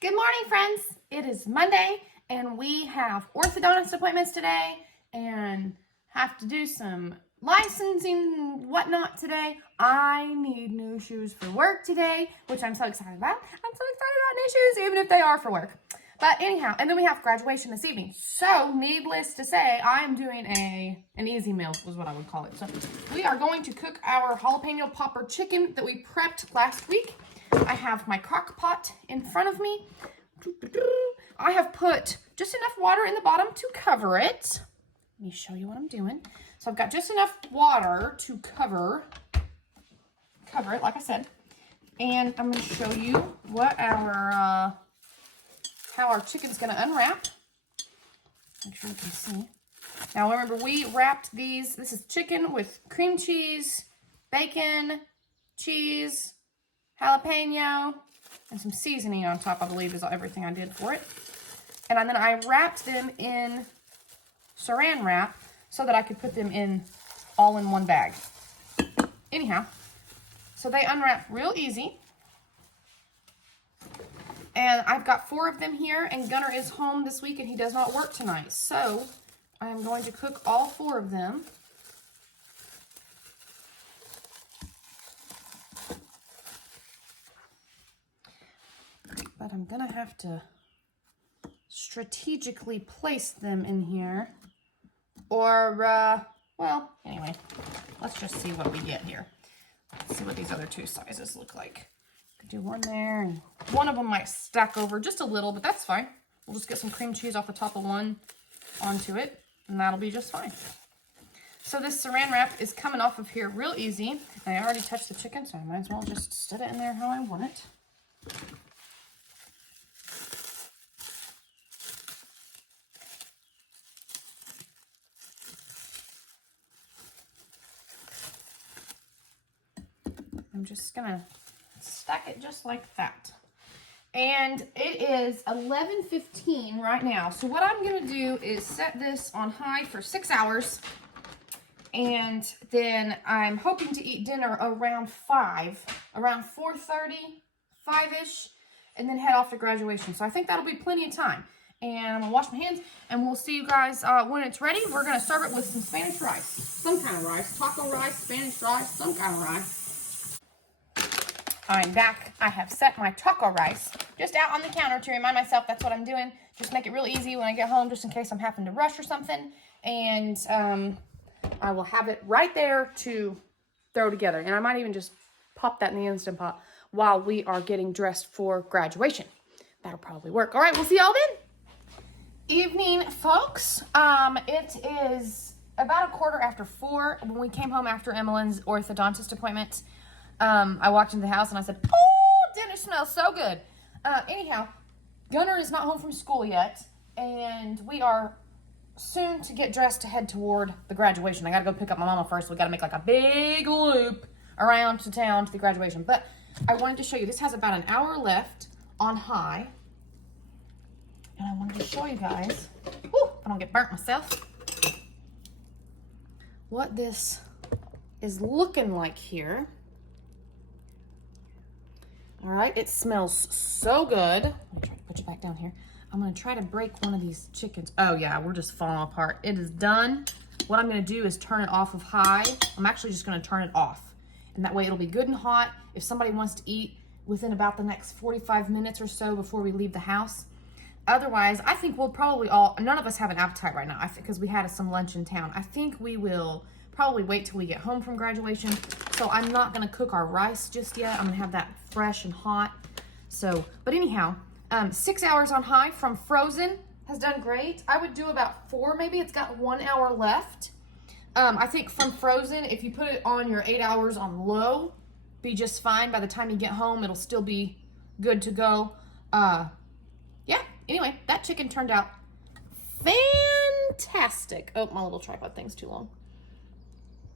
Good morning, friends. It is Monday, and we have orthodontist appointments today and have to do some licensing and whatnot today. I need new shoes for work today, which I'm so excited about. I'm so excited about new shoes, even if they are for work. But anyhow, and then we have graduation this evening. So, needless to say, I am doing an easy meal, was what I would call it. So, we are going to cook our jalapeno popper chicken that we prepped last week. I have my Crockpot in front of me. I have put just enough water in the bottom to cover it. Let me show you what I'm doing. So I've got just enough water to cover it, like I said. And I'm going to show you what how our chicken's going to unwrap. Make sure you can see. Now remember, we wrapped these. This is chicken with cream cheese, bacon, cheese, jalapeno, and some seasoning on top, I believe, is everything I did for it. And then I wrapped them in saran wrap so that I could put them in all in one bag. Anyhow, so they unwrap real easy. And I've got 4 of them here, and Gunnar is home this week and he does not work tonight. So I am going to cook all 4 of them. But I'm going to have to strategically place them in here. Or, well, anyway, let's just see what we get here. Let's see what these other 2 sizes look like. Do one there, and one of them might stack over just a little, but that's fine. We'll just get some cream cheese off the top of one onto it, and that'll be just fine. So this saran wrap is coming off of here real easy. I already touched the chicken, so I might as well just set it in there how I want it. I'm just gonna stack it just like that. And it is 11:15 right now. So what I'm gonna do is set this on high for 6 hours. And then I'm hoping to eat dinner around 5, around 4:30, 5-ish, and then head off to graduation. So I think that'll be plenty of time. And I'm gonna wash my hands, and we'll see you guys when it's ready. We're gonna serve it with some Spanish rice. Some kind of rice, taco rice, Spanish rice, some kind of rice. I'm back. I have set my taco rice just out on the counter to remind myself that's what I'm doing. Just make it real easy when I get home, just in case I'm having to rush or something. And I will have it right there to throw together. And I might even just pop that in the Instant Pot while we are getting dressed for graduation. That'll probably work. All right, we'll see y'all then. Evening, folks. It is about 4:15 when we came home after Emmeline's orthodontist appointment. I walked into the house and I said, oh, dinner smells so good. Anyhow, Gunnar is not home from school yet, and we are soon to get dressed to head toward the graduation. I gotta go pick up my mama first. We gotta make like a big loop around to town to the graduation. But I wanted to show you, this has about an hour left on high. And I wanted to show you guys, whew, I don't get burnt myself, what this is looking like here. All right, it smells so good. Let me try to put you back down here. I'm gonna try to break one of these chickens. Oh yeah, we're just falling apart. It is done. What I'm gonna do is turn it off of high. I'm actually just gonna turn it off. And that way it'll be good and hot if somebody wants to eat within about the next 45 minutes or so before we leave the house. Otherwise, I think we'll probably none of us have an appetite right now, I think, because we had some lunch in town. I think we will probably wait till we get home from graduation. So I'm not gonna cook our rice just yet. I'm gonna have that fresh and hot. So, but anyhow, 6 hours on high from frozen has done great. I would do about 4 maybe. It's got 1 hour left. I think from frozen, if you put it on your 8 hours on low, be just fine. By the time you get home, it'll still be good to go. Yeah, anyway, that chicken turned out fantastic. Oh, my little tripod thing's too long.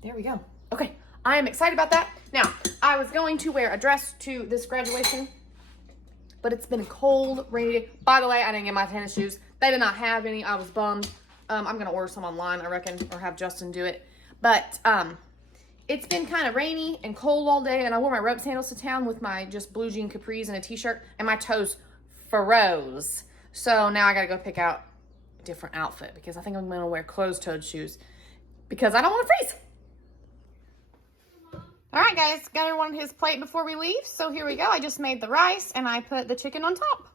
There we go. Okay, I am excited about that. Now, I was going to wear a dress to this graduation, but it's been a cold, rainy day. By the way, I didn't get my tennis shoes. They did not have any. I was bummed. I'm going to order some online, I reckon, or have Justin do it. But it's been kind of rainy and cold all day, and I wore my rope sandals to town with my just blue jean capris and a t-shirt, and my toes froze. So now I gotta go pick out a different outfit because I think I'm gonna wear closed-toed shoes because I don't want to freeze. All right, guys, got everyone his plate before we leave. So here we go. I just made the rice and I put the chicken on top.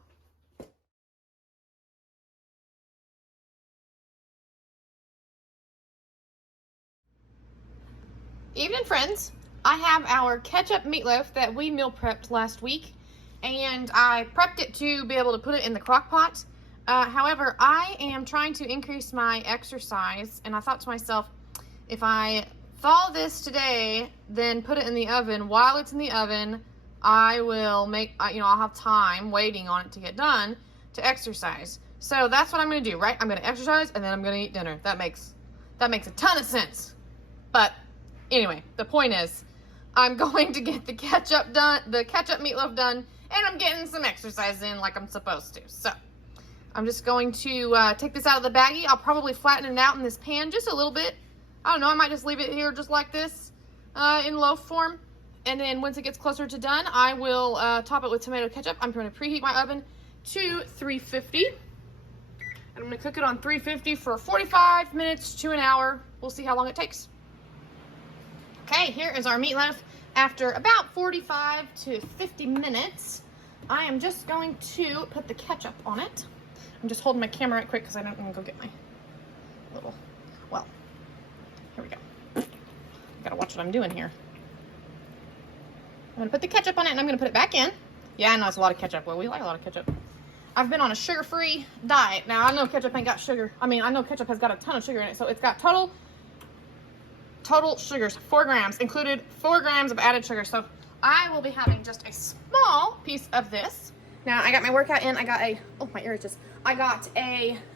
Evening, friends. I have our ketchup meatloaf that we meal prepped last week, and I prepped it to be able to put it in the crock pot. However, I am trying to increase my exercise, and I thought to myself, if I thaw this today, then put it in the oven, while it's in the oven, I will I'll have time waiting on it to get done to exercise. So that's what I'm going to do, right? I'm going to exercise, and then I'm going to eat dinner. That makes a ton of sense. But anyway, the point is, I'm going to get the ketchup meatloaf done, and I'm getting some exercise in like I'm supposed to. So I'm just going to take this out of the baggie. I'll probably flatten it out in this pan just a little bit. I don't know, I might just leave it here just like this in loaf form. And then once it gets closer to done, I will top it with tomato ketchup. I'm going to preheat my oven to 350. And I'm going to cook it on 350 for 45 minutes to an hour. We'll see how long it takes. Okay, here is our meatloaf. After about 45 to 50 minutes, I am just going to put the ketchup on it. I'm just holding my camera right quick because I'm going to go get my little, well, here we go. Gotta watch what I'm doing here. I'm going to put the ketchup on it and I'm going to put it back in. Yeah, I know it's a lot of ketchup. Well, we like a lot of ketchup. I've been on a sugar-free diet. Now, I know ketchup ain't got sugar. I know ketchup has got a ton of sugar in it, so it's got total sugars, 4 grams, included 4 grams of added sugar. So I will be having just a small piece of this. Now I got my workout in. I got my ear itches. I got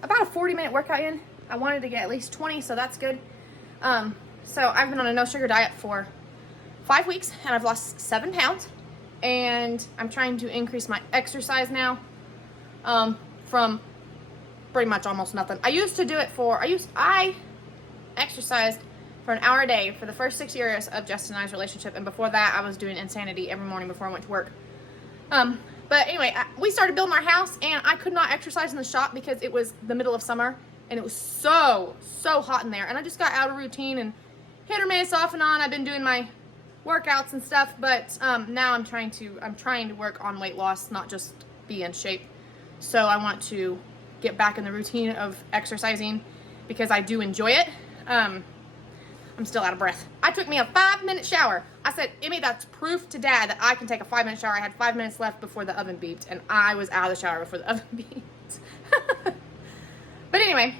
about a 40-minute workout in. I wanted to get at least 20, so that's good. So I've been on a no sugar diet for 5 weeks and I've lost 7 pounds. And I'm trying to increase my exercise now from pretty much almost nothing. I used to do it I exercised for an hour a day for the first 6 years of Justin and I's relationship, and before that I was doing insanity every morning before I went to work. But anyway, we started building our house and I could not exercise in the shop because it was the middle of summer and it was so hot in there, and I just got out of routine and hit or miss off and on. I've been doing my workouts and stuff, but now I'm trying to work on weight loss, not just be in shape. So I want to get back in the routine of exercising because I do enjoy it. I'm still out of breath. I took me a 5-minute shower. I said, Emmy, that's proof to Dad that I can take a 5-minute shower. I had 5 minutes left before the oven beeped, and I was out of the shower before the oven beeped. But anyway,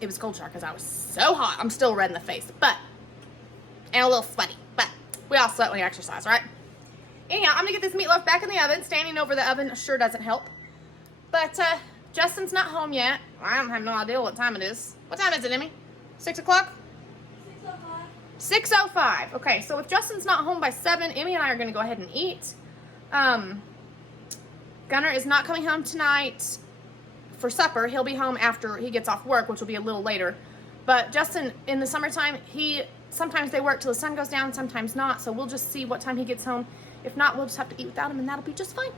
it was cold shower because I was so hot. I'm still red in the face, and a little sweaty, but we all sweat when we exercise, right? Anyhow, I'm gonna get this meatloaf back in the oven. Standing over the oven sure doesn't help. But Justin's not home yet. I don't have no idea what time it is. What time is it, Emmy? 6 o'clock? 6:05. Okay, so if Justin's not home by 7, Emmy and I are going to go ahead and eat. Gunnar is not coming home tonight for supper. He'll be home after he gets off work, which will be a little later. But Justin, in the summertime, sometimes they work till the sun goes down, sometimes not. So we'll just see what time he gets home. If not, we'll just have to eat without him, and that'll be just fine.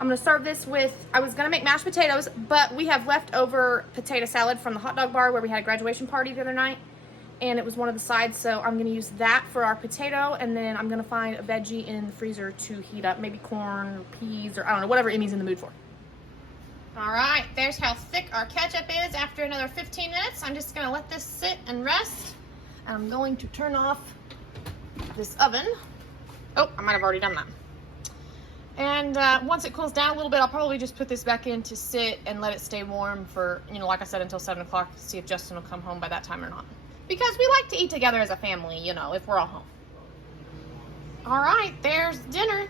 I'm going to serve this with, I was going to make mashed potatoes, but we have leftover potato salad from the hot dog bar where we had a graduation party the other night. And it was one of the sides, so I'm going to use that for our potato, and then I'm going to find a veggie in the freezer to heat up, maybe corn or peas or I don't know, whatever Emmy's in the mood for. All right, there's how thick our ketchup is after another 15 minutes. I'm just going to let this sit and rest. I'm going to turn off this oven. Oh, I might have already done that. And once it cools down a little bit, I'll probably just put this back in to sit and let it stay warm for, like I said, until 7 o'clock, see if Justin will come home by that time or not. Because we like to eat together as a family, if we're all home. All right, there's dinner.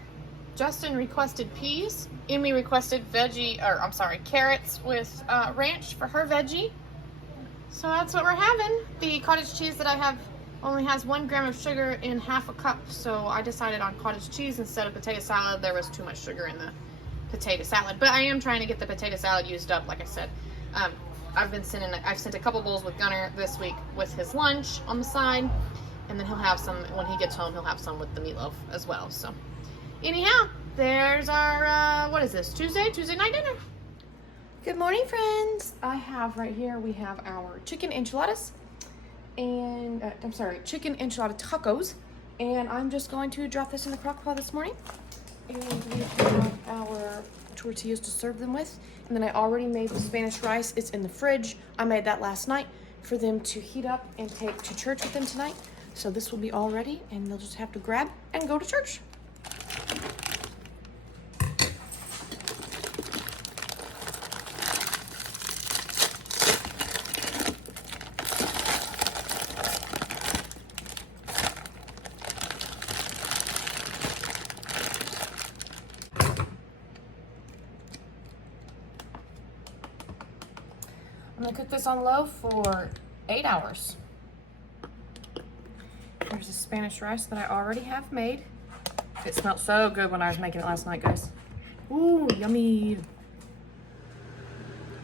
Justin requested peas. Emmy requested carrots with ranch for her veggie. So that's what we're having. The cottage cheese that I have only has 1 gram of sugar in half a cup. So I decided on cottage cheese instead of potato salad. There was too much sugar in the potato salad. But I am trying to get the potato salad used up, like I said. I've sent a couple bowls with Gunnar this week with his lunch on the side, and then he'll have some when he gets home. He'll have some with the meatloaf as well. So anyhow, there's our, what is this, Tuesday night dinner. Good morning, friends. I have right here, we have our chicken enchiladas and, chicken enchilada tacos. And I'm just going to drop this in the crock pot this morning. And we have our tortillas to serve them with. And then I already made the Spanish rice. It's in the fridge. I made that last night for them to heat up and take to church with them tonight. So this will be all ready and they'll just have to grab and go to church. I'm gonna cook this on low for 8 hours. There's the Spanish rice that I already have made. It smelled so good when I was making it last night, guys. Ooh, yummy.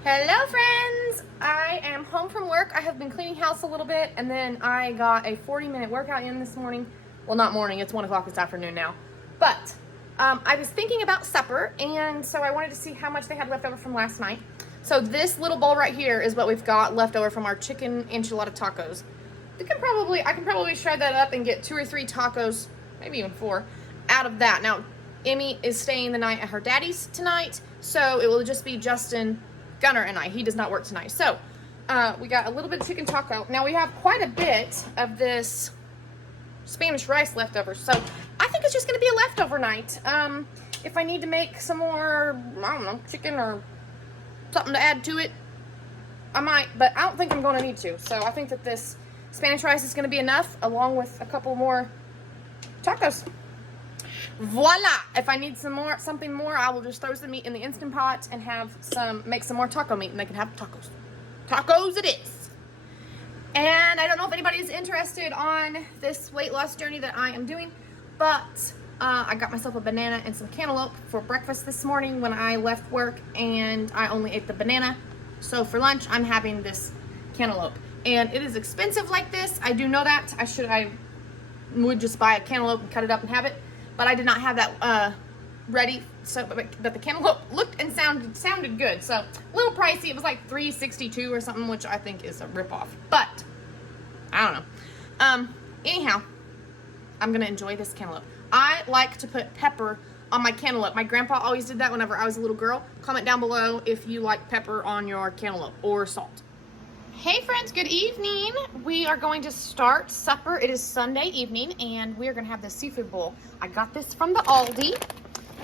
Hello, friends. I am home from work. I have been cleaning house a little bit, and then I got a 40-minute workout in this morning. Well, not morning, it's 1 o'clock this afternoon now. But I was thinking about supper, and so I wanted to see how much they had left over from last night. So this little bowl right here is what we've got left over from our chicken enchilada tacos. I can probably shred that up and get 2 or 3 tacos, maybe even 4, out of that. Now, Emmy is staying the night at her daddy's tonight, so it will just be Justin, Gunner, and I. He does not work tonight. So we got a little bit of chicken taco. Now we have quite a bit of this Spanish rice left over, so I think it's just going to be a leftover night. If I need to make some more, I don't know, chicken or something to add to it, I might, but I don't think I'm going to need to. So I think that this Spanish rice is going to be enough, along with a couple more tacos. Voila! If I need something more, I will just throw some meat in the Instant Pot and make some more taco meat, and they can have tacos. Tacos it is. And I don't know if anybody is interested on this weight loss journey that I am doing, but I got myself a banana and some cantaloupe for breakfast this morning when I left work, and I only ate the banana. So for lunch, I'm having this cantaloupe. And it is expensive like this. I do know that. I would just buy a cantaloupe and cut it up and have it. But I did not have that ready. So, but the cantaloupe looked and sounded good. So a little pricey. It was like $3.62 or something, which I think is a ripoff. But I don't know. Anyhow, I'm gonna enjoy this cantaloupe. I like to put pepper on my cantaloupe. My grandpa always did that whenever I was a little girl. Comment down below if you like pepper on your cantaloupe or salt. Hey friends, good evening. We are going to start supper. It is Sunday evening and we are gonna have this seafood bowl. I got this from the Aldi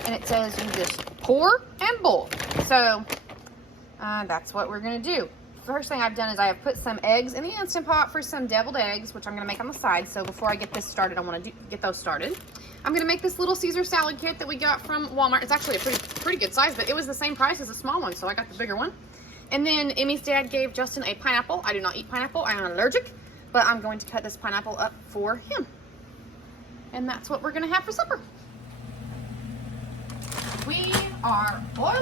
and it says you just pour and boil. So that's what we're gonna do. First thing I've done is I have put some eggs in the Instant Pot for some deviled eggs, which I'm gonna make on the side. So before I get this started, I wanna get those started. I'm gonna make this little Caesar salad kit that we got from Walmart. It's actually a pretty good size, but it was the same price as a small one, so I got the bigger one. And then Emmy's dad gave Justin a pineapple. I do not eat pineapple, I am allergic, but I'm going to cut this pineapple up for him. And that's what we're gonna have for supper. We are boiling.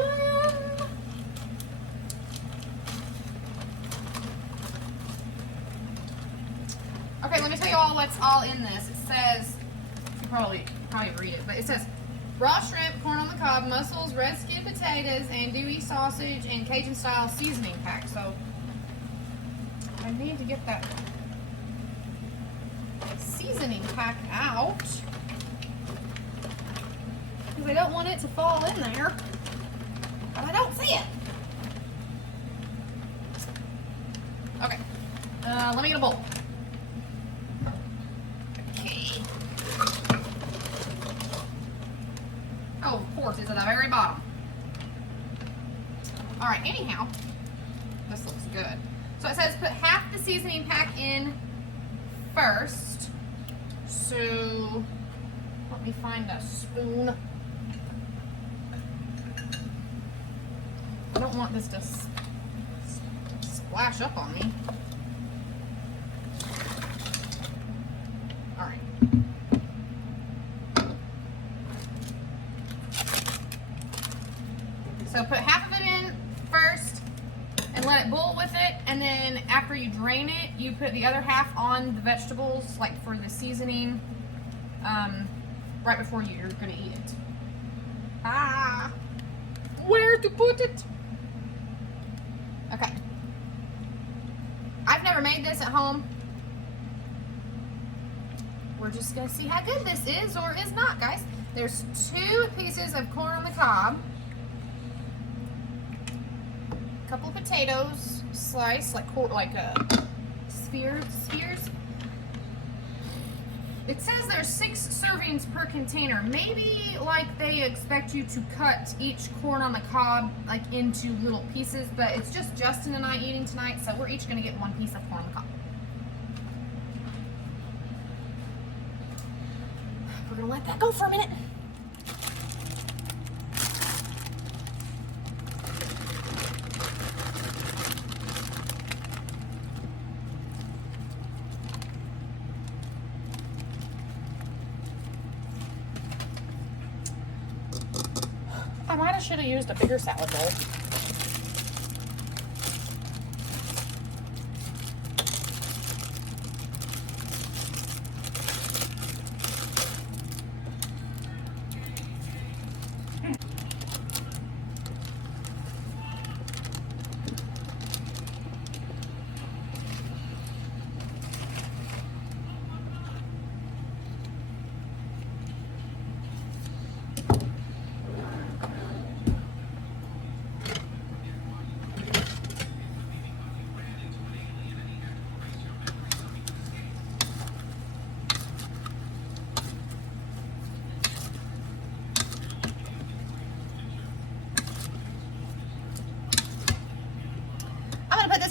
Okay, let me tell you all what's all in this. It says, you probably read it, but it says raw shrimp, corn on the cob, mussels, red skin potatoes, andouille sausage, and Cajun style seasoning pack. So I need to get that seasoning pack out because I don't want it to fall in there, but I don't see it. Okay, let me get a bowl. Oh, of course, it's at the very bottom. All right, anyhow, this looks good. So it says put half the seasoning pack in first. So let me find a spoon. I don't want this to splash up on me. All right. So put half of it in first and let it boil with it, and then after you drain it, you put the other half on the vegetables, like for the seasoning, right before you're gonna eat it. Ah, where to put it? Okay. I've never made this at home. We're just gonna see how good this is or is not, guys. There's 2 pieces of corn on the cob, a couple potatoes sliced like spheres. It says there's 6 servings per container. Maybe like they expect you to cut each corn on the cob like into little pieces, but it's just Justin and I eating tonight, so we're each gonna get 1 piece of corn on the cob. We're gonna let that go for a minute. I should have used a bigger salad bowl.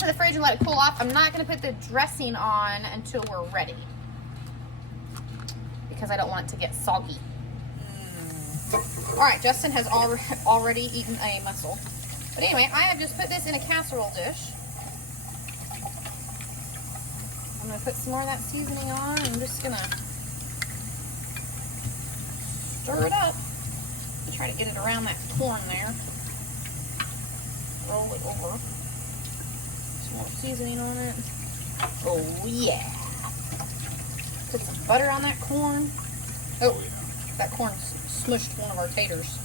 The fridge and let it cool off. I'm not going to put the dressing on until we're ready because I don't want it to get soggy. All right, Justin has already eaten a mussel. But anyway, I have just put this in a casserole dish. I'm going to put some more of that seasoning on. I'm just going to stir it up and try to get it around that corn there. Roll it over. More seasoning on it. Oh yeah. Put some butter on that corn. Oh, that corn smushed one of our taters.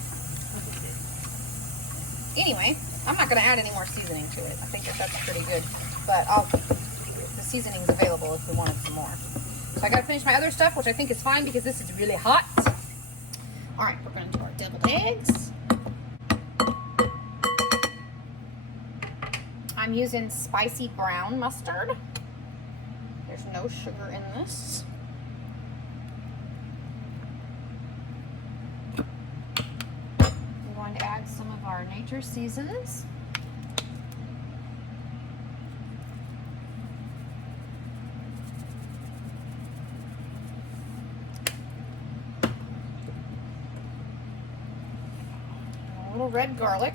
Anyway, I'm not going to add any more seasoning to it. I think that's pretty good. But the seasoning's available if we wanted some more. So I got to finish my other stuff, which I think is fine because this is really hot. All right, we're going to do our deviled eggs. I'm using spicy brown mustard. There's no sugar in this. I'm going to add some of our nature seasons. A little red garlic.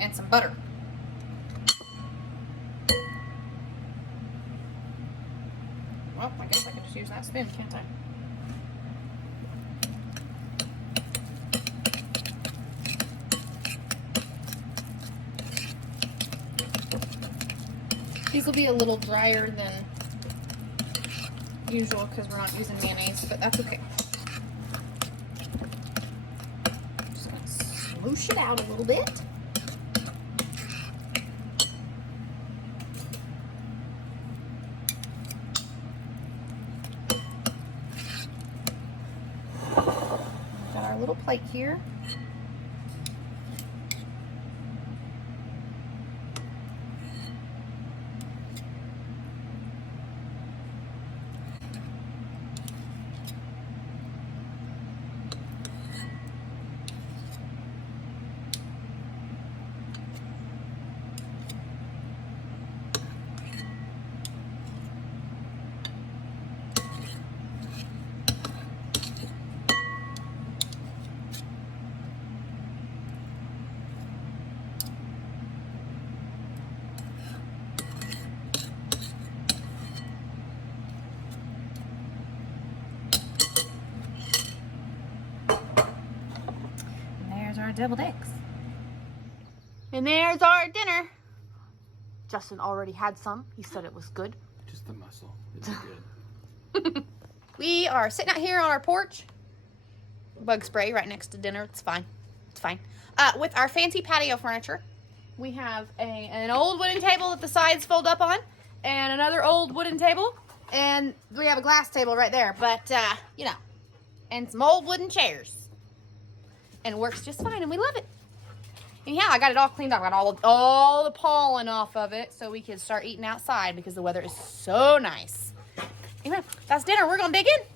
And some butter. Well, I guess I can just use that spoon, can't I? These will be a little drier than usual because we're not using mayonnaise, but that's okay. Just gonna smoosh it out a little bit. Got our little plate here. Our deviled eggs. And there's our dinner. Justin already had some. He said it was good. Just the muscle. It's good. We are sitting out here on our porch. Bug spray right next to dinner. It's fine. It's fine. With our fancy patio furniture. We have an old wooden table that the sides fold up on. And another old wooden table. And we have a glass table right there. But, you know. And some old wooden chairs. And it works just fine. And we love it. And yeah, I got it all cleaned up. I got all the pollen off of it so we can start eating outside because the weather is so nice. Anyway, that's dinner. We're going to dig in.